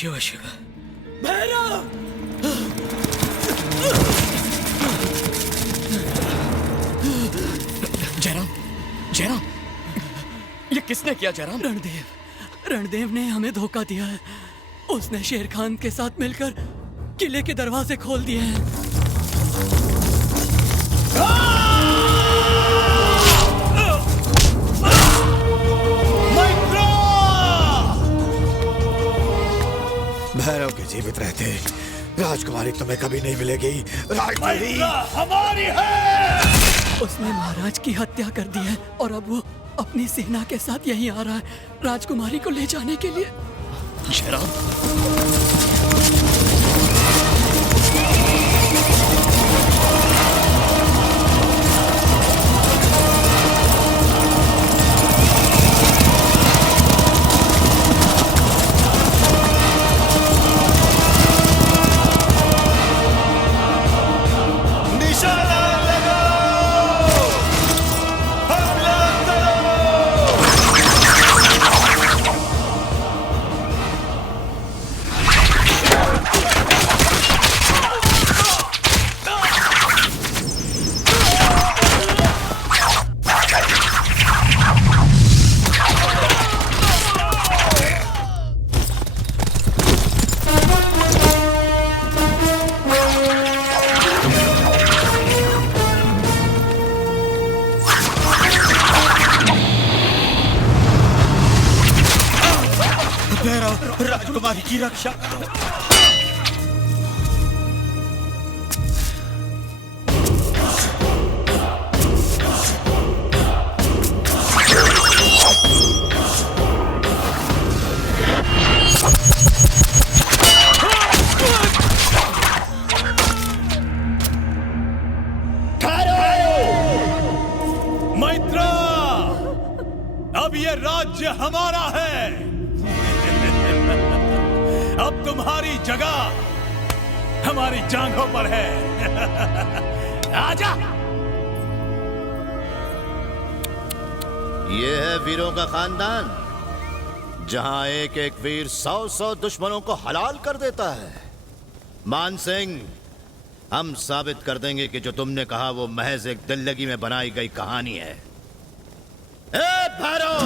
शिव शिव। भैरव! जयराम, जयराम, ये किसने किया जयराम? रणदेव ने हमें धोखा दिया है। उसने शेर खान के साथ मिलकर किले के दरवाजे खोल दिए हैं। भैरव के जीवित रहते राजकुमारी तुम्हें कभी नहीं मिलेगी। राजकुमारी हमारी है। उसने महाराज की हत्या कर दी है और अब वो अपनी सेना के साथ यहीं आ रहा है राजकुमारी को ले जाने के लिए। जयराम, राजकुमारी की रक्षा करो। मैत्रा, अब ये राज्य हमारा है। अब तुम्हारी जगह हमारी जांघों पर है। आजा। ये है वीरों का खानदान, जहां एक एक वीर 100-100 दुश्मनों को हलाल कर देता है। मान सिंह, हम साबित कर देंगे कि जो तुमने कहा वो महज एक दिल लगी में बनाई गई कहानी है। ए भैरव,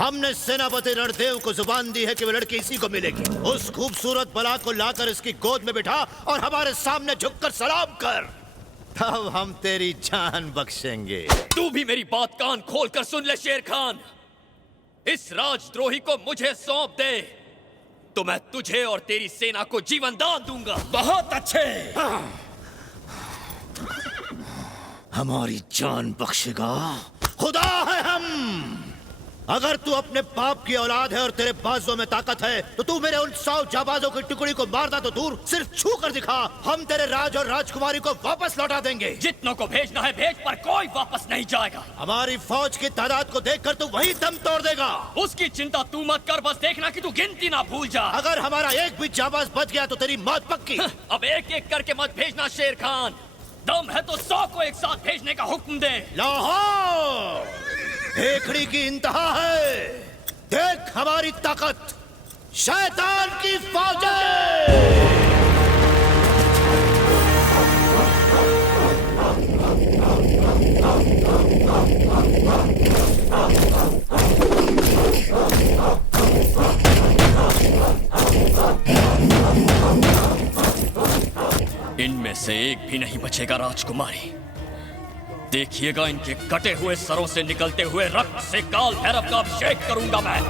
हमने सेनापति रणदेव को जुबान दी है कि वो लड़की इसी को मिलेगी। उस खूबसूरत बला को लाकर इसकी गोद में बिठा और हमारे सामने झुककर सलाम कर, तब हम तेरी जान बख्शेंगे। तू भी मेरी बात कान खोल कर सुन ले शेर खान। इस राजद्रोही को मुझे सौंप दे तो मैं तुझे और तेरी सेना को जीवन दान दूंगा। बहुत अच्छे। हमारी जान बख्शेगा? खुदा है हम। अगर तू अपने बाप की औलाद है और तेरे बाजुओं में ताकत है तो तू मेरे उन 100 जाबाजों की टुकड़ी को मारना तो दूर, सिर्फ छू कर दिखा, हम तेरे राज और राजकुमारी को वापस लौटा देंगे। जितनों को भेजना है भेज, पर कोई वापस नहीं जाएगा। हमारी फौज की तादाद को देखकर तू वही दम तोड़ देगा। उसकी चिंता तू मत कर, बस देखना कि तू गिनती ना भूल जा। अगर हमारा एक भी जाबाज बच गया तो तेरी मौत पक्की। अब एक एक करके मत भेजना शेर खान। दम है तो 100 को एक साथ भेजने का हुक्म दे। लाहौर देखड़ी की इंतहा है। देख हमारी ताकत, शैतान की फौजें। इनमें से एक भी नहीं बचेगा राजकुमारी। देखिएगा, इनके कटे हुए सरों से निकलते हुए रक्त से काल भैरव का अभिषेक करूंगा मैं।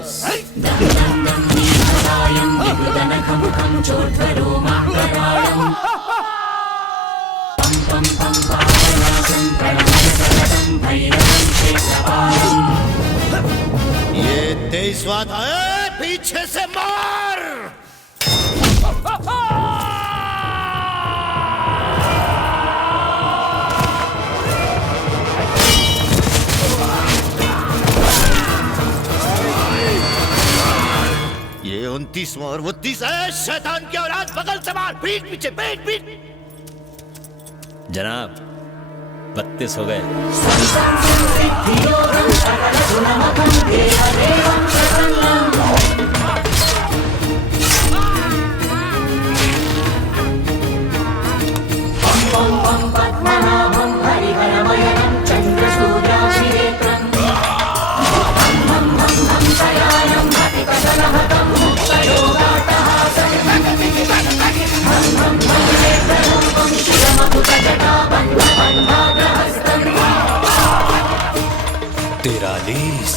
राक्षस। ये 23वां था। पीछे से मार। ये 29वां और वो 30 है। शैतान की औलाद, बगल से मार। पीठ पीछे, पीठ पीठ। जनाब 32 हो गए। तिरालीस।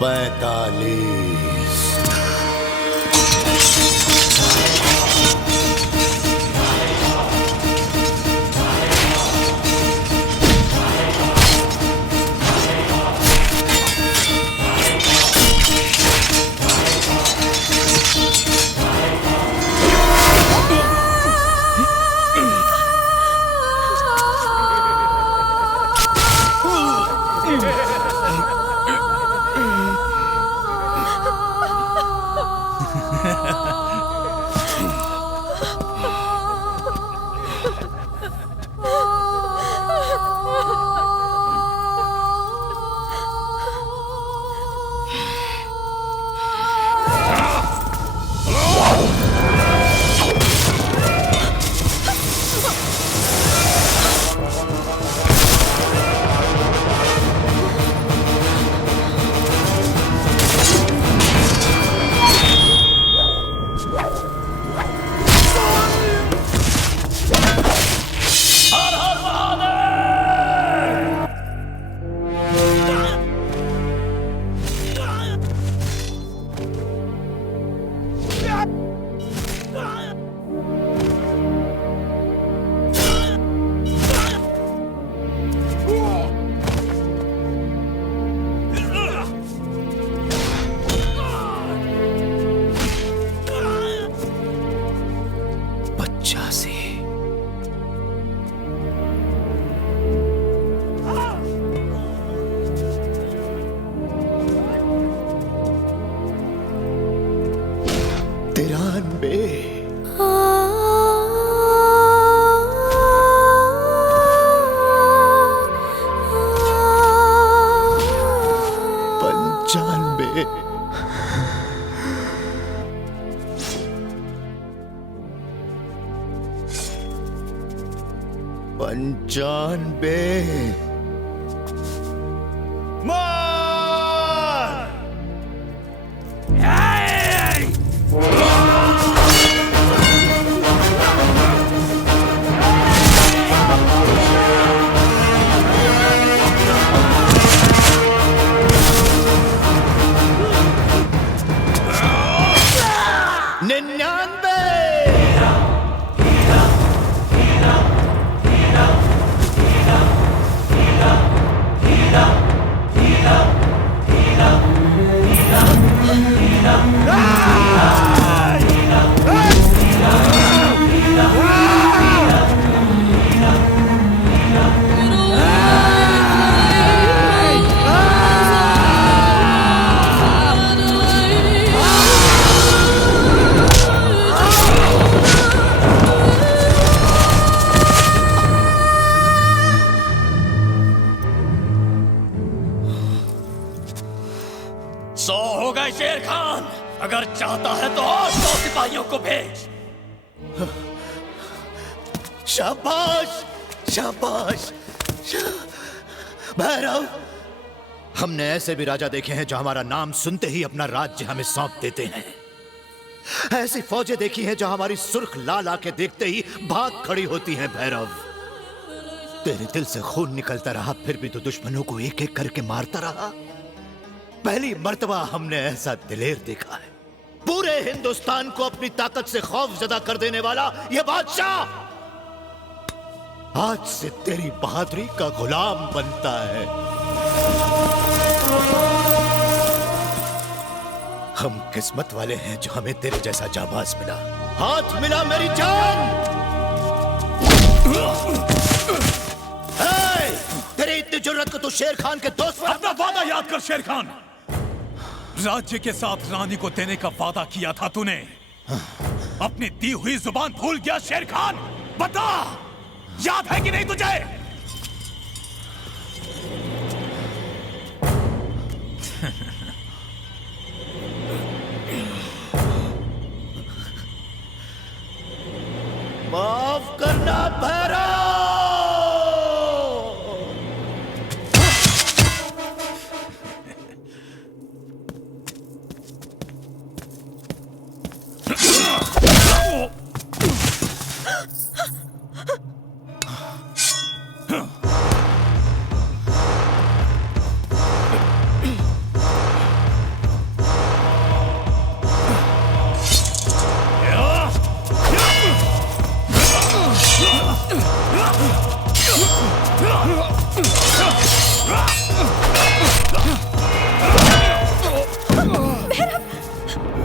पैंतालीस। पंचानबे। सौ हो गए शेर खान। अगर चाहता है तो और 100 सिपाहियों को भेज। शाबाश, शाबाश। भैरव, हमने ऐसे भी राजा देखे हैं जो हमारा नाम सुनते ही अपना राज्य हमें सौंप देते हैं। ऐसी फौजें देखी हैं जो हमारी सुर्ख लाल आके देखते ही भाग खड़ी होती हैं। भैरव, तेरे दिल से खून निकलता रहा, फिर भी तो दुश्मनों को एक एक करके मारता रहा। पहली मर्तबा हमने ऐसा दिलेर देखा है, पूरे हिंदुस्तान को अपनी ताकत से खौफजदा कर देने वाला यह बादशाह आज से तेरी बहादुरी का गुलाम बनता है। हम किस्मत वाले हैं जो हमें तेरे जैसा जाबाज मिला। हाथ मिला मेरी जान। तेरी इतनी जुर्रत को तू शेर खान के दोस्त पर अपना वादा याद कर शेर खान। राज्य के साथ रानी को देने का वादा किया था तूने। अपनी दी हुई जुबान भूल गया शेर खान? बता, याद है कि नहीं तुझे? माफ करना भैरव।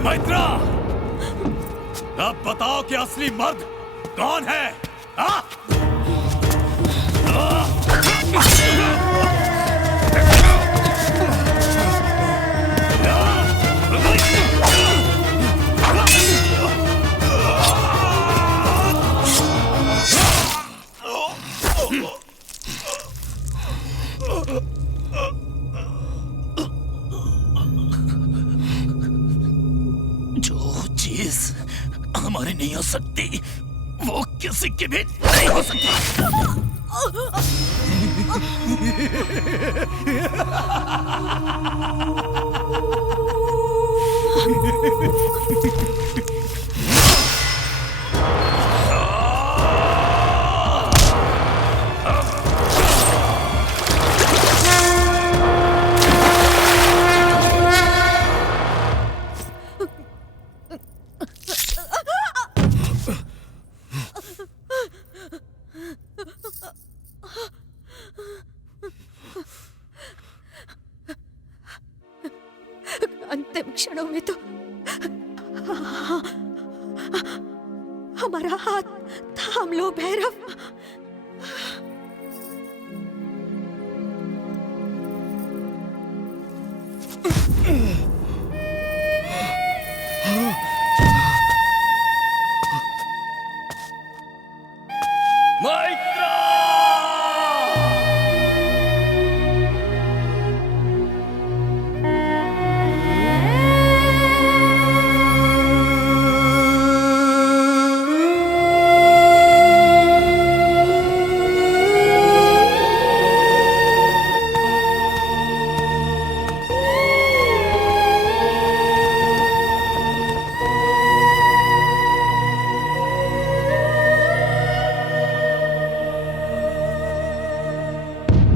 मैत्रा, अब बताओ कि असली मर्द कौन है? हाँ? हमारी नहीं हो सकती, वो किसी की भी नहीं हो सकती। अंतिम क्षणों में तो हमारा हाथ थाम लो भैरव।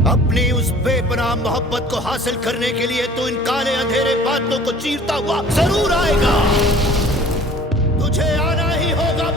अपनी उस बेपनाह मोहब्बत को हासिल करने के लिए तो इन काले अंधेरे बादलों को चीरता हुआ जरूर आएगा। तुझे आना ही होगा।